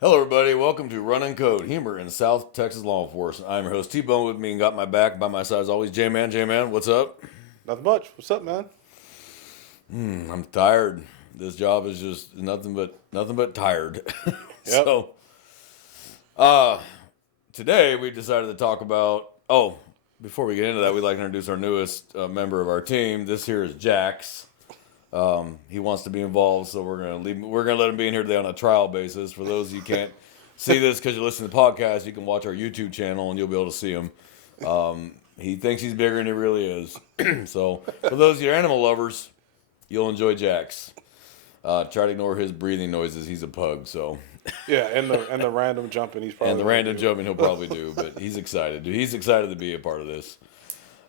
Hello, everybody. Welcome to Run and Code, humor in South Texas law enforcement. I'm your host, T-Bone. With me and got my back by my side as always, J-Man. J-Man, what's up? Nothing much. What's up, man? I'm tired. This job is just nothing but tired. Yep. so, uh, today we decided to talk about. Oh, before we get into that, we'd like to introduce our newest member of our team. This here is Jax. He wants to be involved, so we're gonna let him be in here today on a trial basis. For those of you who can't see this because you listen to the podcast, you can watch our YouTube channel and you'll be able to see him. He thinks he's bigger than he really is. So for those of you animal lovers, you'll enjoy Jax. Try to ignore his breathing noises. He's a pug, so Yeah, and the random jumping. He's probably and the random jumping he'll probably do, but he's excited. He's excited to be a part of this.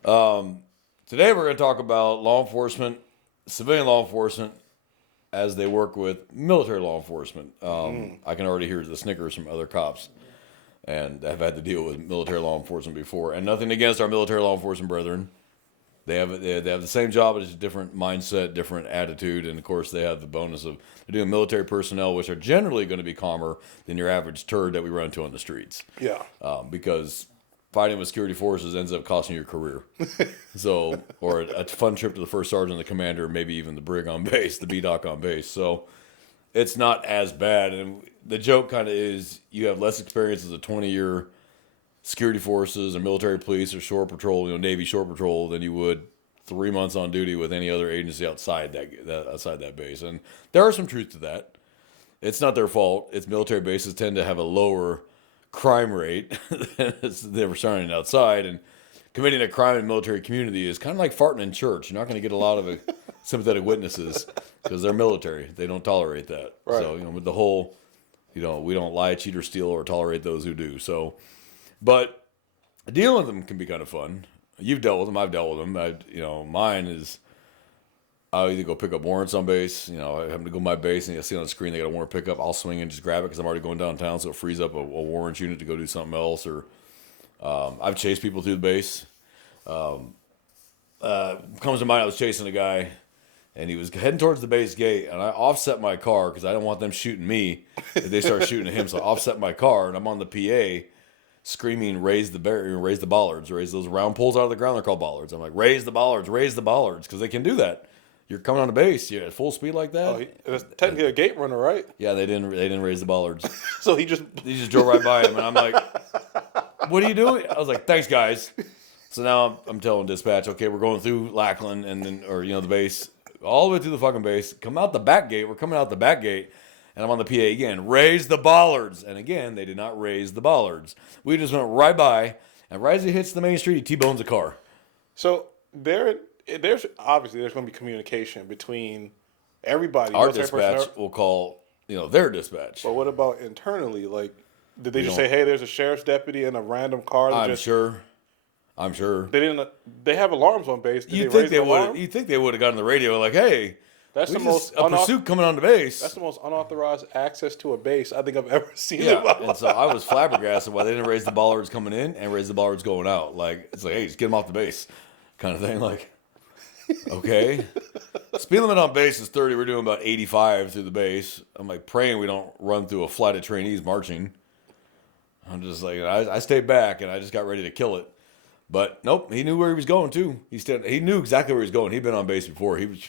Today we're going to talk about law enforcement, civilian law enforcement, as they work with military law enforcement. I can already hear the snickers from other cops, and I've had to deal with military law enforcement before. And nothing against our military law enforcement brethren. They have the same job, but it's a different mindset, different attitude, and of course they have the bonus of they're doing military personnel, which are generally going to be calmer than your average turd that we run into on the streets. Yeah. Because fighting with security forces ends up costing you your career. So, or a fun trip to the first sergeant, the commander, maybe even the brig on base, the B-doc on base. So it's not as bad. And the joke kind of is you have less experience as a 20-year security forces or military police or shore patrol, Navy shore patrol, than you would 3 months on duty with any other agency outside that base. And there are some truth to that. It's not their fault. It's military bases tend to have a lower crime rate than they were starting outside, and committing a crime in military community is kind of like farting in church. You're not going to get a lot of sympathetic witnesses because they're military. They don't tolerate that. Right. So, with the whole, we don't lie, cheat, or steal, or tolerate those who do. So, but dealing with them can be kind of fun. You've dealt with them. I've dealt with them. Mine is I'll either go pick up warrants on base. I happen to go to my base and I see on the screen they got a warrant pickup. I'll swing and just grab it because I'm already going downtown, so it frees up a warrant unit to go do something else. Or I've chased people through the base. Comes to mind, I was chasing a guy, and he was heading towards the base gate, and I offset my car because I don't want them shooting me if they start shooting at him. So I offset my car, and I'm on the PA screaming, raise the bollards, raise those round poles out of the ground. They're called bollards. I'm like, raise the bollards, because they can do that. You're coming on the base, you're at full speed like that. Oh, that's technically a gate runner, right? Yeah, they didn't raise the bollards. So he just drove right by him, and I'm like, "What are you doing?" I was like, "Thanks, guys." So now I'm telling dispatch, okay, we're going through Lackland and then, the base, all the way through the fucking base. Come out the back gate. We're coming out the back gate, and I'm on the PA again. Raise the bollards, and again they did not raise the bollards. We just went right by, and right as he hits the main street, he T-bones a car. so there's obviously there's going to be communication between everybody. Our military dispatch personnel. will call, their dispatch. But what about internally? Like, did they just don't- say, "Hey, there's a sheriff's deputy in a random car"? I'm sure. They didn't. They have alarms on base. Did You'd they think raise they the would. alarm? You'd think they would have gotten the radio like, "Hey, That's the most a pursuit coming on the base." That's the most unauthorized access to a base I think I've ever seen. In my Yeah, and life. so I was flabbergasted why they didn't raise the bollards coming in and raise the bollards going out. Like, it's like, hey, just get them off the base, kind of thing. Like, okay, speed limit on base is 30. We're doing about 85 through the base. I'm like praying we don't run through a flight of trainees marching. I'm just like, I stayed back and I just got ready to kill it. But nope, he knew where he was going too. He knew exactly where he was going. He'd been on base before. He was,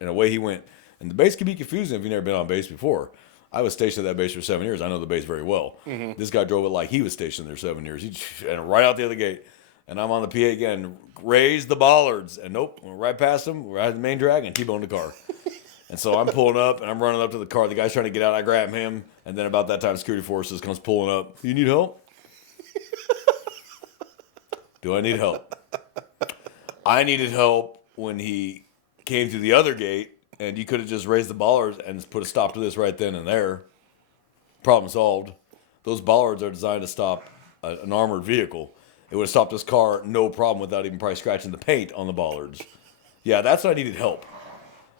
and away he went. And the base can be confusing if you've never been on base before. I was stationed at that base for 7 years. I know the base very well. Mm-hmm. This guy drove it like he was stationed there 7 years. And right out the other gate. And I'm on the PA again. Raise the bollards. And nope, went right past him. We're at the main drag and T-boned the car. And so I'm pulling up and I'm running up to the car. The guy's trying to get out. I grab him. And then about that time, security forces comes pulling up. You need help? Do I need help? I needed help when he came through the other gate, and you could have just raised the bollards and put a stop to this right then and there. Problem solved. Those bollards are designed to stop an armored vehicle. It would have stopped this car no problem without even probably scratching the paint on the bollards. Yeah, that's what I needed help.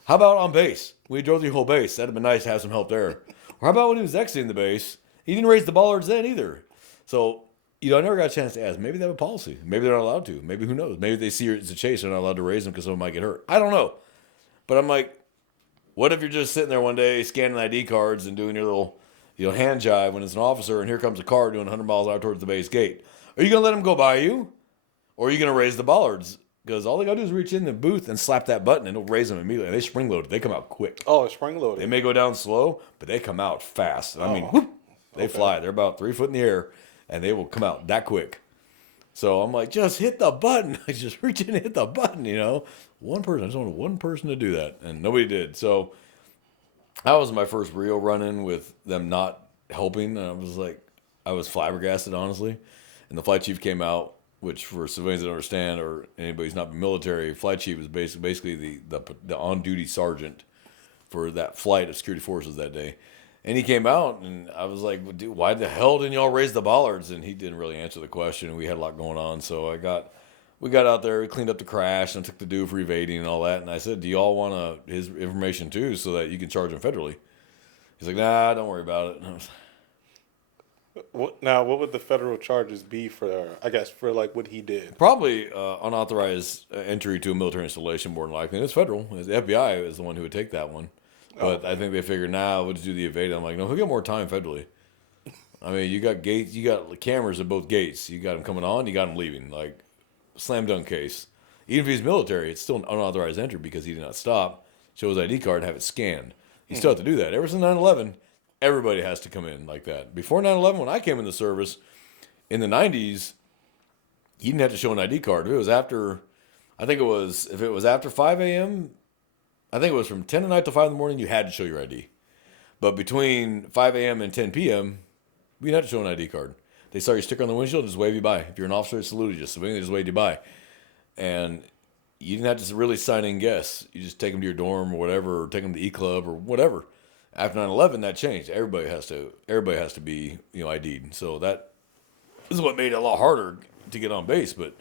How about on base? We drove the whole base. That'd have been nice to have some help there. Or how about when he was exiting the base? He didn't raise the bollards then either. So, I never got a chance to ask. Maybe they have a policy. Maybe they're not allowed to. Maybe who knows? Maybe they see it's a chase. They're not allowed to raise them because someone might get hurt. I don't know. But I'm like, what if you're just sitting there one day scanning ID cards and doing your little, hand jive when it's an officer and here comes a car doing 100 miles an hour towards the base gate. Are you going to let him go by you? Or are you going to raise the bollards? Because all they got to do is reach in the booth and slap that button and it'll raise them immediately. And they spring loaded. They come out quick. Oh, it's spring loaded. They may go down slow, but they come out fast. I mean, whoop, they fly. They're about 3 foot in the air and they will come out that quick. So I'm like, just hit the button. I just reach in and hit the button, One person. I just wanted one person to do that. And nobody did. So that was my first real run-in with them not helping. And I was flabbergasted, honestly. And the flight chief came out, which for civilians that don't understand or anybody who's not been military, flight chief is basically the on-duty sergeant for that flight of security forces that day. And he came out, and I was like, well, dude, why the hell didn't y'all raise the bollards? And he didn't really answer the question. We had a lot going on. So we got out there, we cleaned up the crash, and took the due for evading and all that. And I said, do y'all want his information too so that you can charge him federally? He's like, nah, don't worry about it. And I was Now, what would the federal charges be for what he did? probably unauthorized entry to a military installation, more than likely. And it's federal. The FBI is the one who would take that one. But I think they figured, we'll just do the evade. I'm like, no, he'll get more time federally. I mean, you got gates, you got cameras at both gates. You got him coming on, you got him leaving. Like, slam dunk case. Even if he's military, it's still an unauthorized entry because he did not stop, show his ID card, and have it scanned. He still have to do that. Ever since 9/11, everybody has to come in like that. Before 9/11, when I came in the service, in the 90s, you didn't have to show an ID card. If it was after 5 a.m., I think it was from 10 at night to 5 in the morning, you had to show your ID. But between 5 a.m. and 10 p.m., we didn't have to show an ID card. They saw your sticker on the windshield, just wave you by. If you're an officer, they saluted you. Civilian, they just waved you by. And you didn't have to really sign in guests. You just take them to your dorm or whatever, or take them to E-Club or whatever. After 9/11, that changed. Everybody has to be ID'd. So that is what made it a lot harder to get on base. But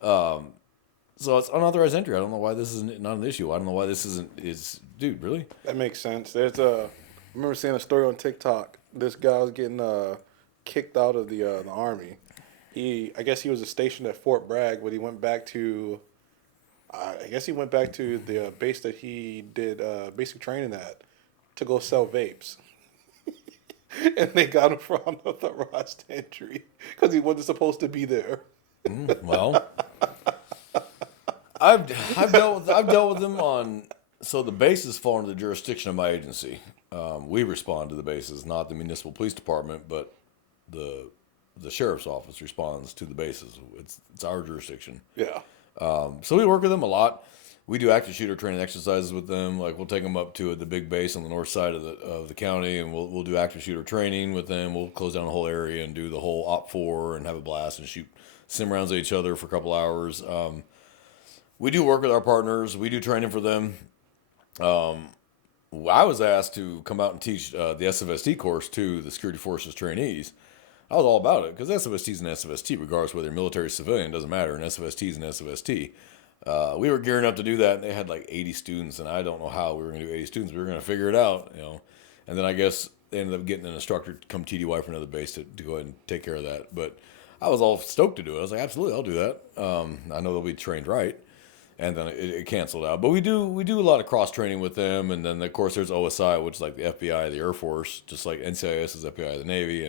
so it's unauthorized entry. I don't know why this is not an issue. I don't know why this dude, really? That makes sense. I remember seeing a story on TikTok. This guy was getting kicked out of the Army. I guess he was stationed at Fort Bragg, but he went back to, the base that he did basic training at to go sell vapes. And they got him for unauthorized entry because he wasn't supposed to be there. Well, I've dealt with them on. So the bases fall under the jurisdiction of my agency. We respond to the bases, not the municipal police department, but the sheriff's office responds to the bases. It's our jurisdiction. Yeah. So we work with them a lot. We do active shooter training exercises with them. Like we'll take them up to the big base on the north side of the county, and we'll do active shooter training with them. We'll close down the whole area and do the whole OP4 and have a blast and shoot sim rounds at each other for a couple hours. We do work with our partners. We do training for them. I was asked to come out and teach the SFST course to the security forces trainees. I was all about it because SFST is an SFST, regardless whether you're military or civilian, it doesn't matter. An SFST is an SFST. We were gearing up to do that, and they had like 80 students, and I don't know how we were going to do 80 students. We were going to figure it out, And then I guess they ended up getting an instructor to come TDY for another base to go ahead and take care of that. But I was all stoked to do it. I was like, absolutely, I'll do that. I know they'll be trained right. And then it canceled out. But we do a lot of cross training with them, and then of course there's OSI, which is like the FBI, the Air Force, just like NCIS is FBI, the Navy,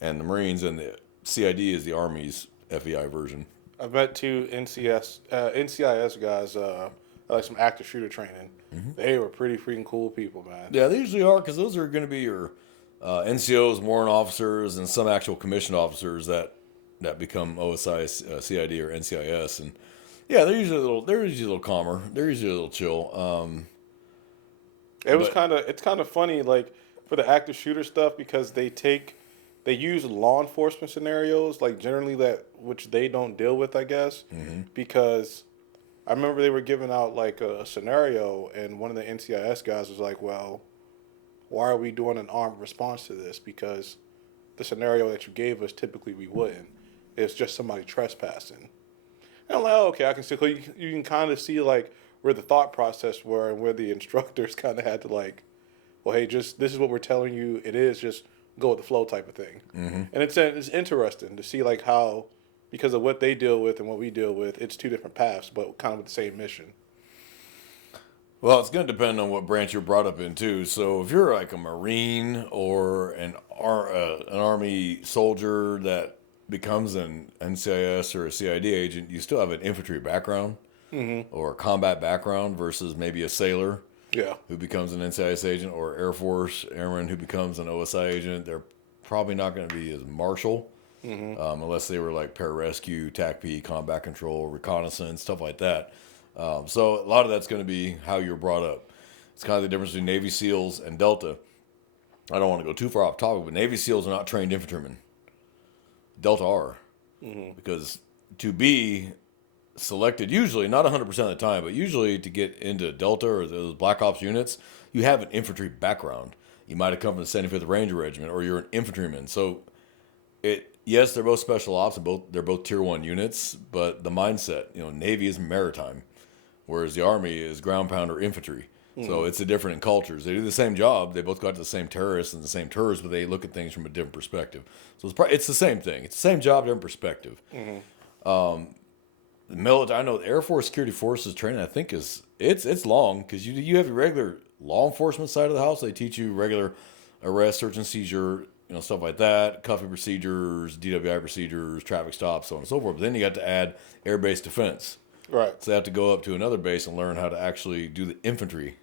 and the Marines, and the CID is the Army's FBI version. I've met two NCIS guys, like some active shooter training. Mm-hmm. They were pretty freaking cool people, man. Yeah, they usually are, because those are going to be your NCOs, warrant officers, and some actual commissioned officers that become OSI, CID, or NCIS, and yeah, they're usually a little calmer. They're usually a little chill. It's kind of funny, like for the active shooter stuff, because they use law enforcement scenarios, like generally which they don't deal with, I guess. Mm-hmm. Because I remember they were giving out like a scenario, and one of the NCIS guys was like, "Well, why are we doing an armed response to this? Because the scenario that you gave us, typically we wouldn't. It's just somebody trespassing." And I'm like, oh, okay, I can see. You can kind of see like where the thought process were and where the instructors kind of had to like, well, hey, this is what we're telling you. It is just go with the flow type of thing. Mm-hmm. And it's interesting to see like how, because of what they deal with and what we deal with, it's two different paths, but kind of with the same mission. Well, it's going to depend on what branch you're brought up in too. So if you're like a Marine or an Army soldier that becomes an NCIS or a CID agent, you still have an infantry background or a combat background versus maybe a sailor Yeah. who becomes an NCIS agent or Air Force airman who becomes an OSI agent. They're probably not going to be as martial unless they were like pararescue, TACP, combat control, reconnaissance, stuff like that. So a lot of that's going to be how you're brought up. It's kind of the difference between Navy SEALs and Delta. I don't want to go too far off topic, but Navy SEALs are not trained infantrymen. Delta are. Because to be selected, usually, not 100% of the time, but usually to get into Delta or those Black Ops units, you have an infantry background. You might have come from the 75th Ranger Regiment or you're an infantryman. So, yes, they're both special ops and they're both tier 1 units, but the mindset, Navy is maritime, whereas the Army is ground pounder infantry. So it's a different in cultures. They do the same job. They both go out to the same terrorists and the same tours, but they look at things from a different perspective. So it's the same thing. It's the same job, different perspective. The military, I know the Air Force Security Forces training, I think it's long because you have your regular law enforcement side of the house. They teach you regular arrest, search and seizure, stuff like that, cuffing procedures, DWI procedures, traffic stops, so on and so forth. But then you got to add air-based defense. Right. So they have to go up to another base and learn how to actually do the infantry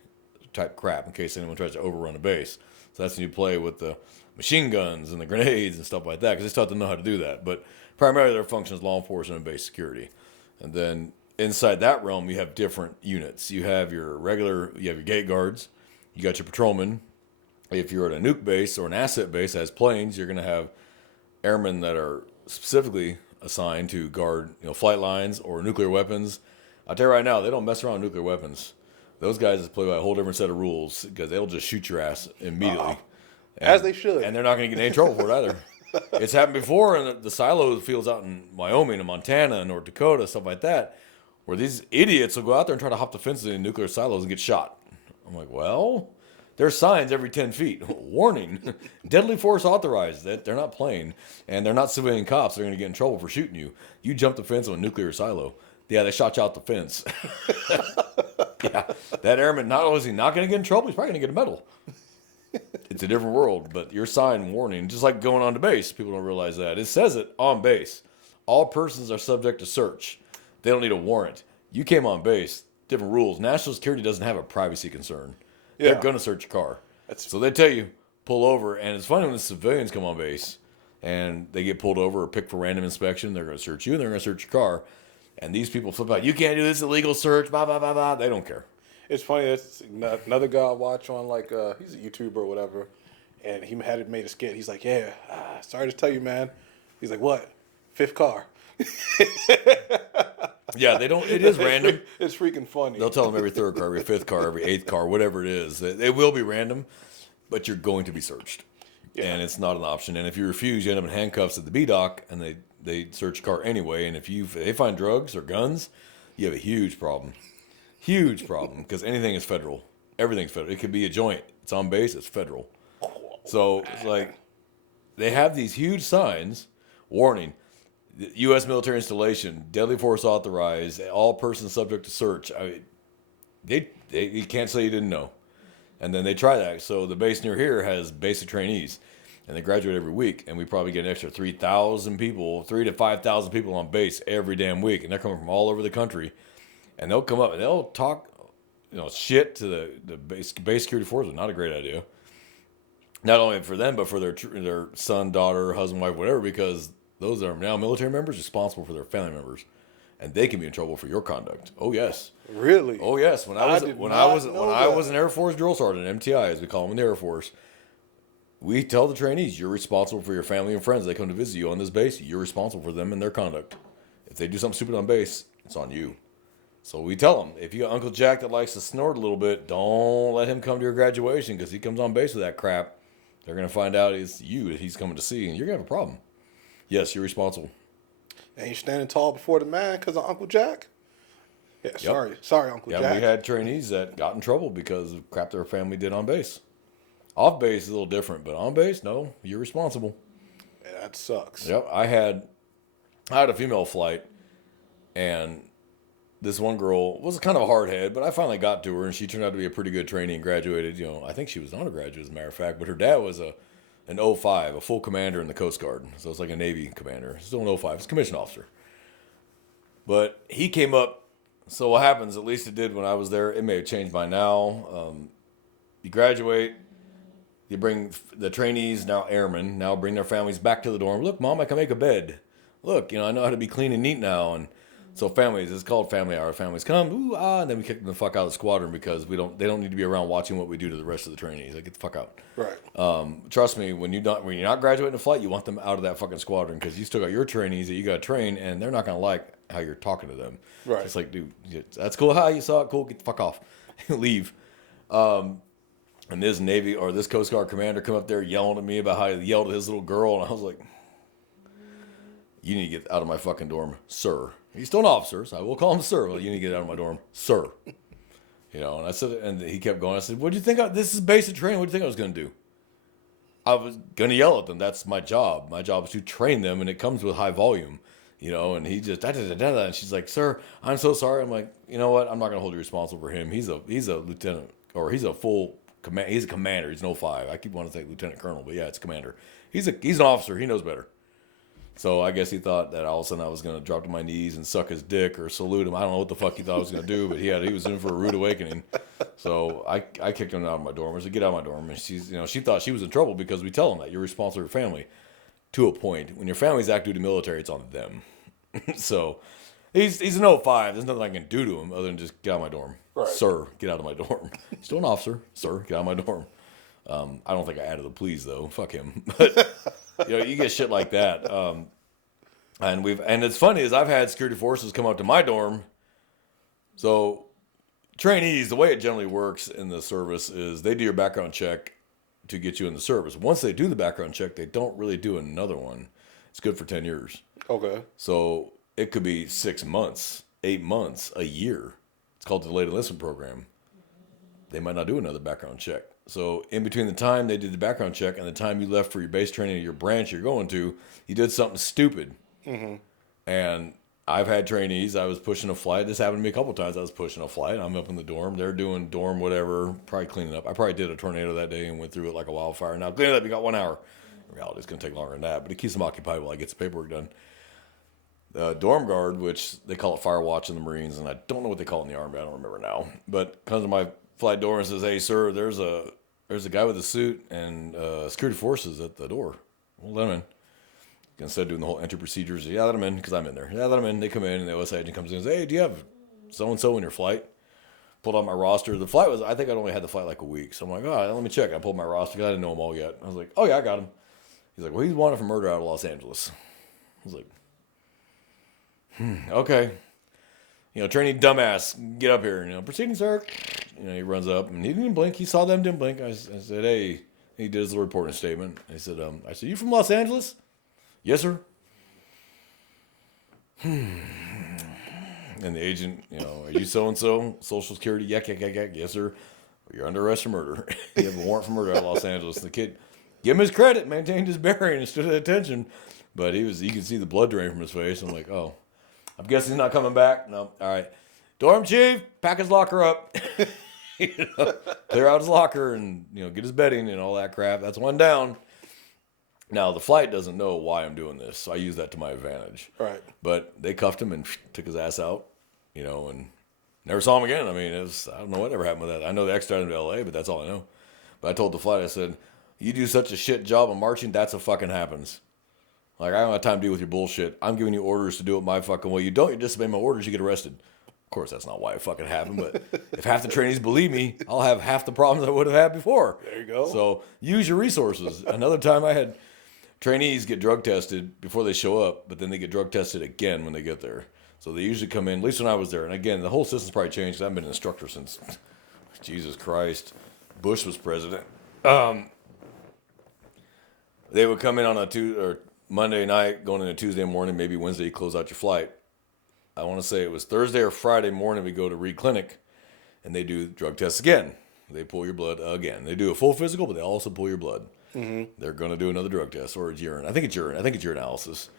type crap in case anyone tries to overrun a base. So that's when you play with the machine guns and the grenades and stuff like that because they still have to know how to do that. But primarily their function is law enforcement and base security. And then inside that realm, you have different units. You have your gate guards. You got your patrolmen. If you're at a nuke base or an asset base that has planes, you're going to have airmen that are specifically assigned to guard, flight lines or nuclear weapons. I'll tell you right now, they don't mess around with nuclear weapons. Those guys play by a whole different set of rules because they'll just shoot your ass immediately. As they should. And they're not going to get in any trouble for it either. It's happened before in the silo fields out in Wyoming and Montana and North Dakota, stuff like that, where these idiots will go out there and try to hop the fences in nuclear silos and get shot. I'm like, well, there's signs every 10 feet. Warning, deadly force authorized. That they're not playing, and they're not civilian cops. They're going to get in trouble for shooting you. You jumped the fence on a nuclear silo. Yeah, they shot you out the fence. Yeah, that airman, not only is he not going to get in trouble, he's probably going to get a medal. It's a different world, but your sign warning, just like going on to base, people don't realize that. It says it on base. All persons are subject to search. They don't need a warrant. You came on base, different rules. National security doesn't have a privacy concern. Yeah. They're going to search your car. So they tell you, pull over. And it's funny when the civilians come on base and they get pulled over or picked for random inspection. They're going to search you and they're going to search your car. And these people flip out, you can't do this illegal search, blah, blah, blah, blah. They don't care. It's funny. That's another guy I watch on, he's a YouTuber or whatever. And he made a skit. He's like, yeah, sorry to tell you, man. He's like, what? Fifth car. Yeah, they don't. It is random. It's freaking funny. They'll tell them every third car, every fifth car, every eighth car, whatever it is. They will be random, but you're going to be searched. Yeah. And it's not an option. And if you refuse, you end up in handcuffs at the B-Dock, and they search your car anyway. And if they find drugs or guns, you have a huge problem. Huge problem, because anything is federal. Everything's federal. It could be a joint. It's on base. It's federal. So it's like they have these huge signs, warning, U.S. military installation, deadly force authorized, all persons subject to search. You can't say you didn't know. And then they try that. So the base near here has basic trainees, and they graduate every week. And we probably get an extra 3,000 people, 3,000 to 5,000 people on base every damn week. And they're coming from all over the country. And they'll come up and they'll talk, shit to the base security forces. Not a great idea. Not only for them, but for their son, daughter, husband, wife, whatever, because those are now military members responsible for their family members, and they can be in trouble for your conduct. Oh yes, really? Oh yes. When I was an Air Force drill sergeant, MTI as we call them in the Air Force, we tell the trainees you're responsible for your family and friends. They come to visit you on this base. You're responsible for them and their conduct. If they do something stupid on base, it's on you. So we tell them, if you got Uncle Jack that likes to snort a little bit, don't let him come to your graduation because he comes on base with that crap. They're going to find out it's you that he's coming to see, and you're going to have a problem. Yes, you're responsible. And you're standing tall before the man because of Uncle Jack? Yeah, sorry, Uncle Jack. Yeah, we had trainees that got in trouble because of crap their family did on base. Off base is a little different, but on base, no, you're responsible. Yeah, that sucks. Yep, I had a female flight, and this one girl was kind of a hard head, but I finally got to her, and she turned out to be a pretty good trainee and graduated. You know, I think she was an undergraduate, as a matter of fact, but her dad was an 05, a full commander in the Coast Guard. So it's like a Navy commander. Still an 05. He's a commissioned officer. But he came up. So what happens, at least it did when I was there, it may have changed by now. You graduate, you bring the trainees, now airmen, now bring their families back to the dorm. Look, Mom, I can make a bed. Look, I know how to be clean and neat now. And so families, it's called family hour. Families come, ooh, and then we kick them the fuck out of the squadron because they don't need to be around watching what we do to the rest of the trainees. Like, get the fuck out. Right. Trust me, when you're not graduating a flight, you want them out of that fucking squadron because you still got your trainees that you got to train, and they're not gonna like how you're talking to them. Right. It's like, dude, that's cool. Hi, you saw it. Cool. Get the fuck off. Leave. And this Navy or this Coast Guard commander come up there yelling at me about how he yelled at his little girl, and I was like, you need to get out of my fucking dorm, sir. He's still an officer, so I will call him sir. Well, you need to get out of my dorm, sir. And I said, and he kept going. I said, what do you think? This is basic training. What do you think I was going to do? I was going to yell at them. That's my job. My job is to train them, and it comes with high volume, and he just, and she's like, sir, I'm so sorry. I'm like, you know what? I'm not going to hold you responsible for him. He's a lieutenant, or he's a full command. He's a commander. He's an 05. I keep wanting to say lieutenant colonel, but yeah, it's commander. He's an officer. He knows better. So I guess he thought that all of a sudden I was going to drop to my knees and suck his dick or salute him. I don't know what the fuck he thought I was going to do, but he was in for a rude awakening. So I kicked him out of my dorm. I said, get out of my dorm. And she thought she was in trouble because we tell them that you're responsible for your family to a point. When your family's active duty military, it's on them. So he's an 05. There's nothing I can do to him other than just get out of my dorm. Right. Sir, get out of my dorm. Still an officer. Sir, get out of my dorm. I don't think I added the please though. Fuck him. But you get shit like that. And it's funny is I've had security forces come up to my dorm. So trainees, the way it generally works in the service is they do your background check to get you in the service. Once they do the background check, they don't really do another one. It's good for 10 years. Okay. So it could be 6 months, 8 months, a year. It's called the delayed enlistment program. They might not do another background check. So in between the time they did the background check and the time you left for your base training or your branch you're going to, you did something stupid. Mm-hmm. And I've had trainees. I was pushing a flight. This happened to me a couple of times. I was pushing a flight. I'm up in the dorm. They're doing dorm whatever, probably cleaning up. I probably did a tornado that day and went through it like a wildfire. Now, cleaning up, you got 1 hour. In reality, it's going to take longer than that, but it keeps them occupied while I get the paperwork done. Dorm guard, which they call it fire watch in the Marines, and I don't know what they call it in the Army. I don't remember now. But comes to my flight door and says, hey, sir, there's a guy with a suit and security forces at the door. Well, let him in. Instead of doing the whole entry procedures, yeah, let them in, because I'm in there. Yeah, let them in. They come in, and the OS agent comes in and says, hey, do you have so-and-so in your flight? Pulled out my roster. The flight I think I'd only had the flight like a week. So I'm like, all right, let me check. I pulled my roster, because I didn't know them all yet. I was like, oh, yeah, I got him. He's like, well, he's wanted for murder out of Los Angeles. I was like, okay. Trainee dumbass, get up here. Proceeding, sir. He runs up, and he didn't blink. He saw them, didn't blink. I said, hey. He did his little reporting statement. I said, you from Los Angeles? Yes, sir. And the agent, are you so-and-so? Social Security? Yeah. Yes, sir. You're under arrest for murder. You have a warrant for murder out of Los Angeles. The kid, give him his credit, maintained his bearing and stood at attention. But you can see the blood drain from his face. I'm like, oh, I'm guessing he's not coming back. No. All right. Dorm chief, pack his locker up. Clear out his locker and, get his bedding and all that crap. That's one down. Now, the flight doesn't know why I'm doing this, so I use that to my advantage. Right. But they cuffed him and took his ass out, and never saw him again. I mean, I don't know whatever happened with that. I know they extradited him to L.A., but that's all I know. But I told the flight, I said, you do such a shit job of marching, that's what fucking happens. Like, I don't have time to deal with your bullshit. I'm giving you orders to do it my fucking way. You don't, you disobey my orders, you get arrested. Of course, that's not why it fucking happened, but if half the trainees believe me, I'll have half the problems I would have had before. There you go. So use your resources. Another time I had trainees get drug tested before they show up, but then they get drug tested again when they get there. So they usually come in, at least when I was there. And again, the whole system's probably changed because I haven't been an instructor since, Jesus Christ, Bush was president. They would come in on a Monday night, going into Tuesday morning, maybe Wednesday, you close out your flight. I want to say it was Thursday or Friday morning, we go to Reed Clinic, and they do drug tests again. They pull your blood again. They do a full physical, but they also pull your blood. Mm-hmm. They're going to do another drug test, or it's urine. I think it's urinalysis.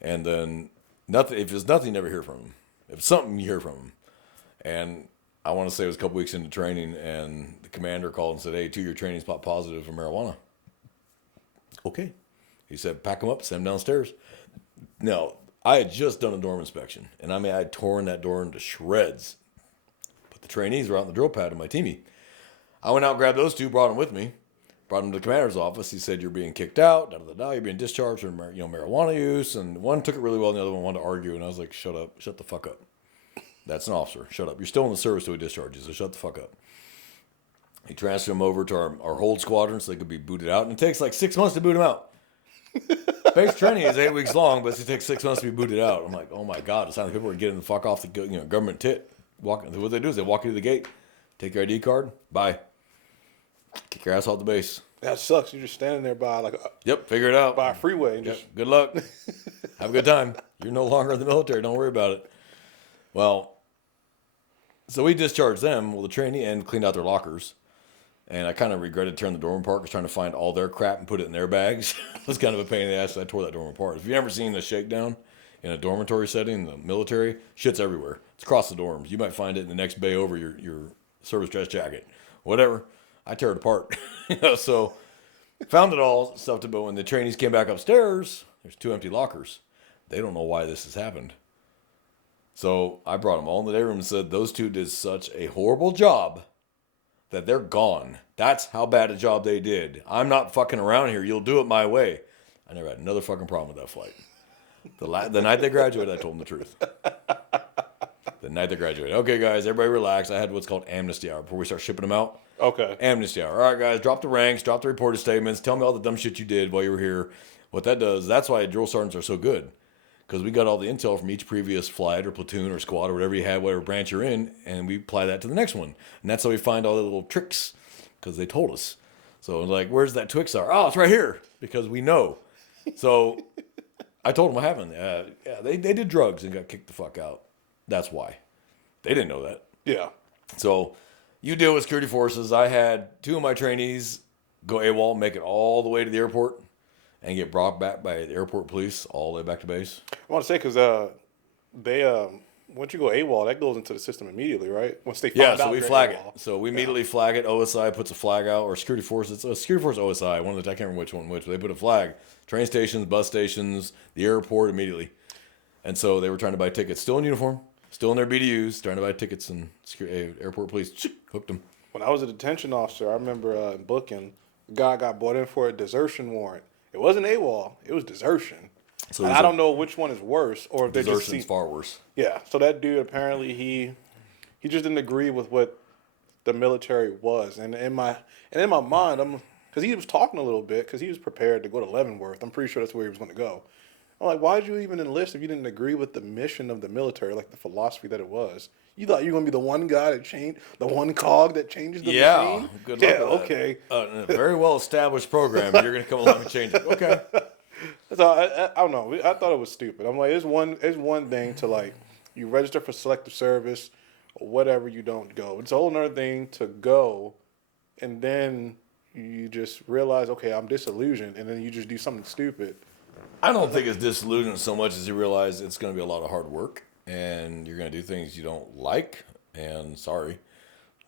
And then nothing. If it's nothing, you never hear from them. If it's something, you hear from them. And I want to say it was a couple weeks into training, and the commander called and said, hey, 2 of your training spot positive for marijuana. Okay. He said, pack them up, send them downstairs. Now, I had just done a dorm inspection, and I had torn that door into shreds. But the trainees were out on the drill pad in my teamie. I went out, grabbed those 2, brought them with me, brought them to the commander's office. He said, you're being kicked out, you're being discharged for marijuana use. And one took it really well, and the other one wanted to argue. And I was like, shut up, shut the fuck up. That's an officer. Shut up. You're still in the service till he discharges, so shut the fuck up. He transferred him over to our hold squadron so they could be booted out. And it takes like 6 months to boot him out. Base training is 8 weeks long, but it takes 6 months to be booted out. I'm like, oh my God, it's time people are getting the fuck off the government tit. What they do is they walk you to the gate, take your ID card, bye. Kick your ass off the base. That sucks. You're just standing there by yep, figure it out. By a freeway. And just good luck. Have a good time. You're no longer in the military. Don't worry about it. Well, so we discharged them. Well, the trainee and cleaned out their lockers. And I kind of regretted tearing the dorm apart because trying to find all their crap and put it in their bags was kind of a pain in the ass. So I tore that dorm apart. If you've ever seen a shakedown in a dormitory setting in the military, shit's everywhere. It's across the dorms. You might find it in the next bay over your service dress jacket. Whatever. I tear it apart. So found it all, stuffed it. But when the trainees came back upstairs, there's 2 empty lockers. They don't know why this has happened. So I brought them all in the day room and said, those 2 did such a horrible job that they're gone. That's how bad a job they did. I'm not fucking around here. You'll do it my way. I never had another fucking problem with that flight. The night they graduated, I told them the truth. The night they graduated. Okay, guys, everybody relax. I had what's called amnesty hour before we start shipping them out. Okay. Amnesty hour. All right, guys, drop the ranks, drop the reported statements. Tell me all the dumb shit you did while you were here. What that does, that's why drill sergeants are so good. Because we got all the intel from each previous flight or platoon or squad or whatever you had, whatever branch you're in, and we apply that to the next one. And that's how we find all the little tricks, because they told us. So like, where's that Twix are? Oh, it's right here, because we know. So I told them what happened. Yeah, they did drugs and got kicked the fuck out. That's why. They didn't know that. Yeah. So you deal with security forces. I had 2 of my trainees go AWOL, make it all the way to the airport, and get brought back by the airport police all the way back to base. I want to say because they once you go AWOL, that goes into the system immediately, right? Once they find out. Yeah, so we flag it. So we immediately flag it. OSI puts a flag out, or security force. It's a security force OSI. One of the I can't remember which, but they put a flag. Train stations, bus stations, the airport immediately. And so they were trying to buy tickets, still in uniform, still in their BDUs, trying to buy tickets, and airport police hooked them. When I was a detention officer, I remember booking. A guy got brought in for a desertion warrant. It wasn't AWOL. It was desertion. So I don't know which one is worse, or if they just desertion's far worse. Yeah. So that dude apparently he just didn't agree with what the military was, and in my mind, because he was talking a little bit, because he was prepared to go to Leavenworth. I'm pretty sure that's where he was going to go. I'm like, why did you even enlist if you didn't agree with the mission of the military, like the philosophy that it was? You thought you were going to be the one guy that changed, the one cog that changes the machine? Good luck with okay. In a very well-established program, you're going to come along and change it. Okay. So I don't know. I thought it was stupid. I'm like, it's one thing to, like, you register for selective service or whatever, you don't go. It's a whole other thing to go, and then you just realize, okay, I'm disillusioned, and then you just do something stupid. I don't think it's disillusionment so much as you realize it's going to be a lot of hard work, and you're going to do things you don't like, and sorry,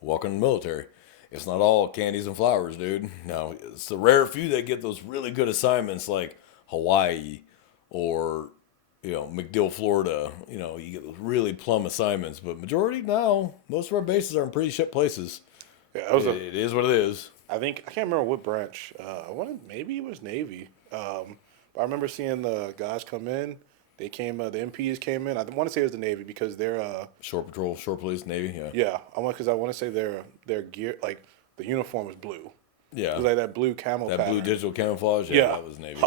welcome to the military. It's not all candies and flowers, dude. No, it's the rare few that get those really good assignments like Hawaii or, MacDill, Florida. You get those really plum assignments, but majority, no. Most of our bases are in pretty shit places. Yeah, it is what it is. I can't remember what branch. Maybe it was Navy. I remember seeing the guys come in. They came. The MPs came in. I want to say it was the Navy because they're shore patrol, shore police, Navy. Yeah. Yeah, I want to say their gear, like the uniform was blue. Yeah. It was like that blue camo. That blue digital camouflage. Yeah, that was Navy.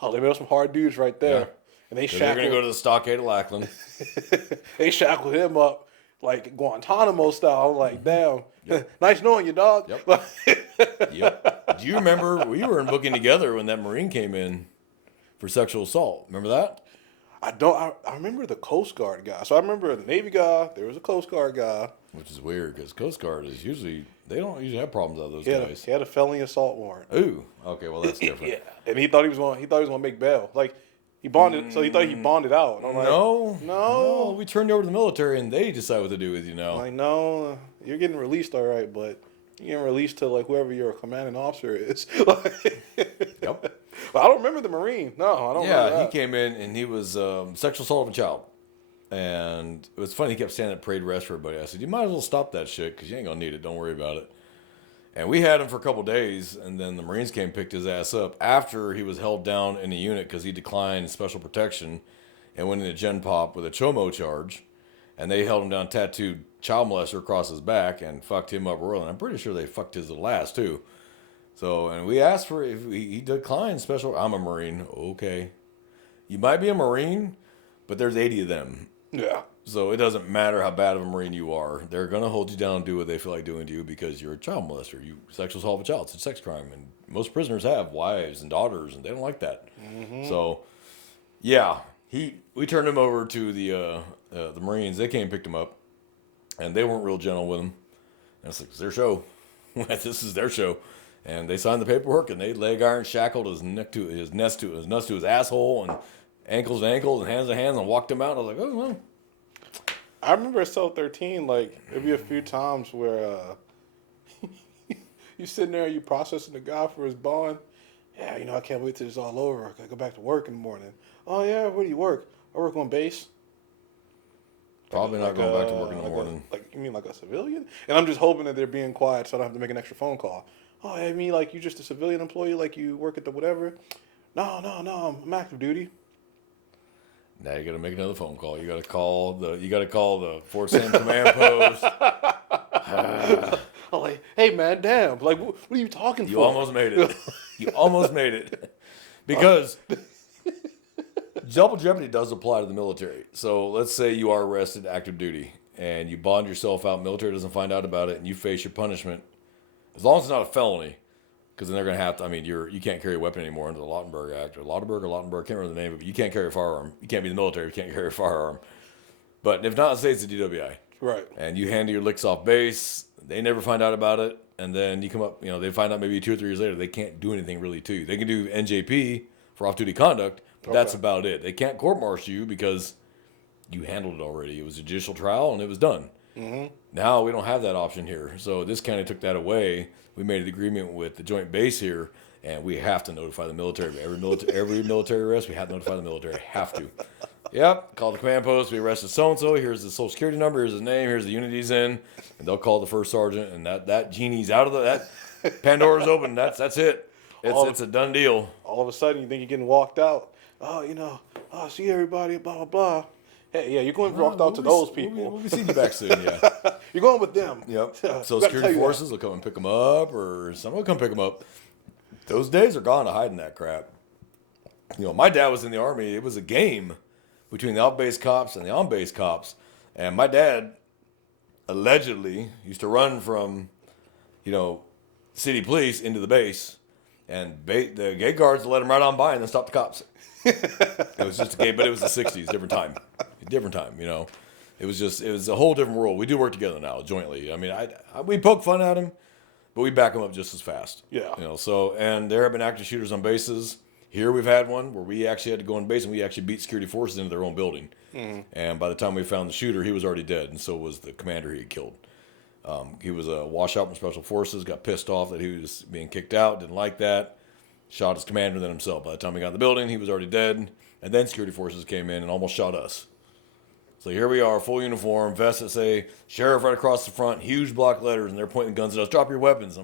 Oh, they made some hard dudes right there. Yeah. And they're going to go to the stockade of Lackland. They shackled him up like Guantanamo style. I'm like, damn, nice knowing you, dog. Yep. Yep. Do you remember we were in booking together when that Marine came in for sexual assault? Remember that? I don't. I remember the Coast Guard guy. So I remember the Navy guy. There was a Coast Guard guy. Which is weird because Coast Guard is they don't usually have problems out of those guys. He had a felony assault warrant. Ooh. Okay. Well, that's different. Yeah. And he thought he was going to make bail. Like, He bonded, so he thought he bonded out. And I'm like, No. no. We turned you over to the military, and they decide what to do with you I'm now. like, no, you're getting released, all right, but you're getting released to like whoever your commanding officer is. Yep. But I don't remember the Marine. No, I don't remember Yeah, he that. came in, and he was sexual assault of a child. And it was funny, he kept standing at parade rest for everybody. I said, you might as well stop that shit, because you ain't going to need it. Don't worry about it. And we had him for a couple days, and then the Marines came and picked his ass up after he was held down in a unit because he declined special protection and went into Gen Pop with a Chomo charge. And they held him down, tattooed child molester across his back, and fucked him up royal. And I'm pretty sure they fucked his last, too. So, and we asked for, if he declined special. I'm a Marine. Okay. You might be a Marine, but there's 80 of them. Yeah. So it doesn't matter how bad of a Marine you are. They're going to hold you down and do what they feel like doing to you because you're a child molester. You sexual assault of a child. It's a sex crime. And most prisoners have wives and daughters, and they don't like that. Mm-hmm. So, yeah, we turned him over to the Marines. They came and picked him up, and they weren't real gentle with him. And it's like, it's their show. This is their show. And they signed the paperwork, and they leg iron shackled his neck to his nuts to his asshole, and ankles to ankles, and hands to hands, and walked him out. I was like, oh, well. I remember at Cell 13, like, there'd be a few times where you sitting there, you processing the guy for his bond. Yeah, I can't wait till it's all over. I gotta go back to work in the morning. Oh, yeah, where do you work? I work on base. Probably not going back to work in the morning. You mean like a civilian? And I'm just hoping that they're being quiet so I don't have to make an extra phone call. Oh, I mean, like, you just a civilian employee, like you work at the whatever? No, I'm active duty. Now you got to make another phone call. You got to call the Fort Sam command post. I'm like, hey man, damn! Like, what are you talking for? You almost made it. You almost made it. Because double jeopardy does apply to the military. So let's say you are arrested active duty and you bond yourself out. Military doesn't find out about it, and you face your punishment. As long as it's not a felony, because then they're going to have to. I mean, you can't carry a weapon anymore under the Lautenberg Act, or Lautenberg, can't remember the name of it. But you can't carry a firearm. You can't be in the military. You can't carry a firearm. But if not, say it's a DWI. Right. And you handle your licks off base. They never find out about it. And then you come up, they find out maybe 2 or 3 years later. They can't do anything really to you. They can do NJP for off-duty conduct, but that's about it. They can't court-martial you because you handled it already. It was a judicial trial, and it was done. Mm-hmm. Now we don't have that option here. So this kind of took that away. We made an agreement with the joint base here, and we have to notify the military. Every military arrest, we have to notify the military. Have to. Yep. Call the command post. We arrested so-and-so. Here's the social security number. Here's his name. Here's the unit he's in. And they'll call the first sergeant, and that genie's out of that Pandora's open. That's it. It's a done deal. All of a sudden, you think you're getting walked out. See everybody, blah, blah, blah. Hey, yeah, you're going walked out to those people. We'll be seeing you back soon, yeah. You're going with them. Yep. So security forces will come and pick them up, or someone will come pick them up. Those days are gone to hiding that crap. My dad was in the Army. It was a game between the off-base cops and the on-base cops. And my dad allegedly used to run from, city police into the base. And the gate guards let him right on by and then stop the cops. It was just a game, but it was the 60s, different time. It was a whole different world. We do work together now, jointly. I mean, we poke fun at him, but we back him up just as fast. Yeah. And there have been active shooters on bases. Here we've had one where we actually had to go on base and we actually beat security forces into their own building. Mm-hmm. And by the time we found the shooter, he was already dead, and so was the commander he had killed. He was a washout from Special Forces, got pissed off that he was being kicked out, didn't like that, shot his commander and then himself. By the time we got in the building, he was already dead, and then security forces came in and almost shot us. So here we are, full uniform, vests that say sheriff right across the front, huge block letters, and they're pointing guns at us. Drop your weapons.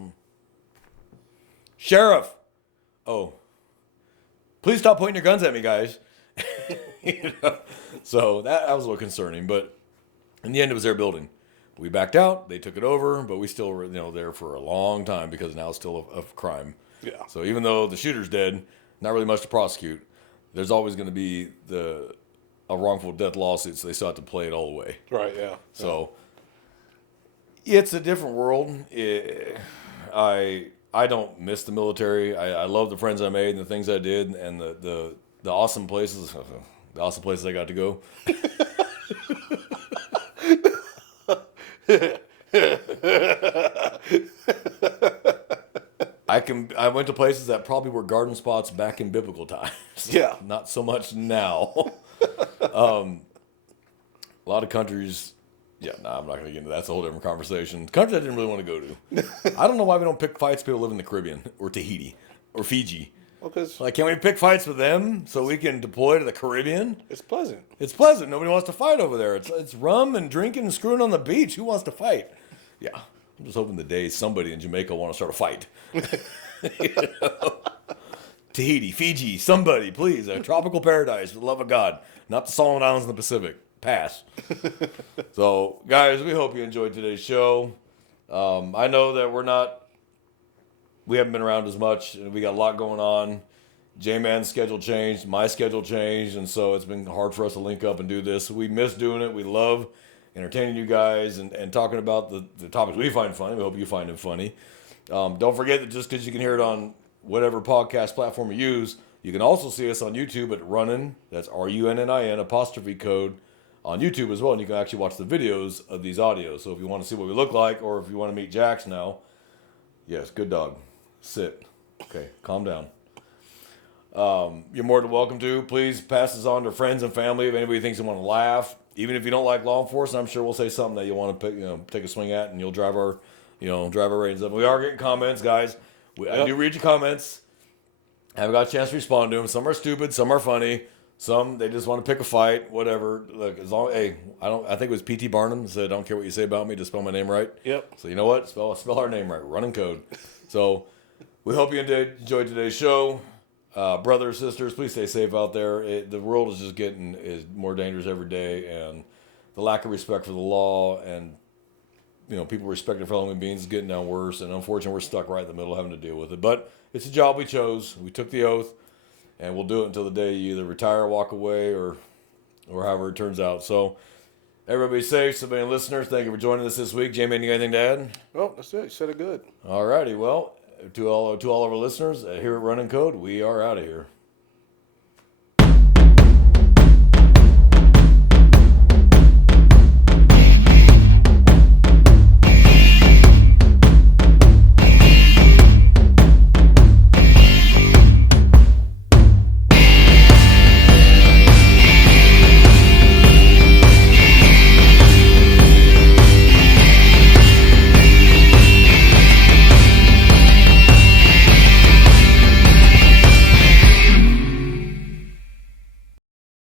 Sheriff! Oh. Please stop pointing your guns at me, guys. So that was a little concerning, but in the end, it was their building. We backed out. They took it over, but we still were, there for a long time because now it's still a crime. Yeah. So even though the shooter's dead, not really much to prosecute. There's always going to be a wrongful death lawsuit, so they still have to play it all the way. Right. Yeah. So it's a different world. I don't miss the military. I love the friends I made and the things I did and the awesome places. The awesome places I got to go. I went to places that probably were garden spots back in biblical times. Yeah. Not so much now. A lot of countries. Yeah, I'm not going to get into that. That's a whole different conversation. Countries I didn't really want to go to. I don't know why we don't pick fights with people who live in the Caribbean or Tahiti or Fiji. Well, because Like, can we pick fights with them so we can deploy to the Caribbean? it's pleasant. It's pleasant. Nobody wants to fight over there. It's rum and drinking and screwing on the beach. Who wants to fight? Yeah. I'm just hoping the day somebody in Jamaica want to start a fight. You know? Tahiti, Fiji, somebody, please. A tropical paradise, for the love of God. Not the Solomon Islands in the Pacific. Pass. So, guys, we hope you enjoyed today's show. I know that we haven't been around as much. We got a lot going on. J-Man's schedule changed. My schedule changed. And so it's been hard for us to link up and do this. We miss doing it. We love entertaining you guys and talking about the topics we find funny. We hope you find them funny. Don't forget that just because you can hear it on whatever podcast platform you use, you can also see us on YouTube at Runnin'. That's RUNNIN apostrophe code on YouTube as well. And you can actually watch the videos of these audios. So if you want to see what we look like or if you want to meet Jax now, yes, good dog. Sit. Okay, calm down. You're more than welcome to. Please pass this on to friends and family if anybody thinks they want to laugh. Even if you don't like law enforcement, I'm sure we'll say something that you want to pick, take a swing at, and you'll drive our ratings up. We are getting comments, guys. I do read your comments. I haven't got a chance to respond to them. Some are stupid, some are funny, some they just want to pick a fight. Whatever. Look, as long I think it was P.T. Barnum said, "I don't care what you say about me, just spell my name right." Yep. So you know what? Spell our name right. Running code. So we hope you enjoyed today's show. Brothers, sisters, please stay safe out there. The world is just getting more dangerous every day, and the lack of respect for the law and people respecting fellow human beings is getting down worse. And unfortunately, we're stuck right in the middle having to deal with it. But it's a job we chose. We took the oath, and we'll do it until the day you either retire, walk away, or however it turns out. So everybody safe. So many listeners, thank you for joining us this week. Jamie, you got anything to add? Oh, that's it. You said it good. All righty. Well, to all of our listeners here at Running Code, we are out of here.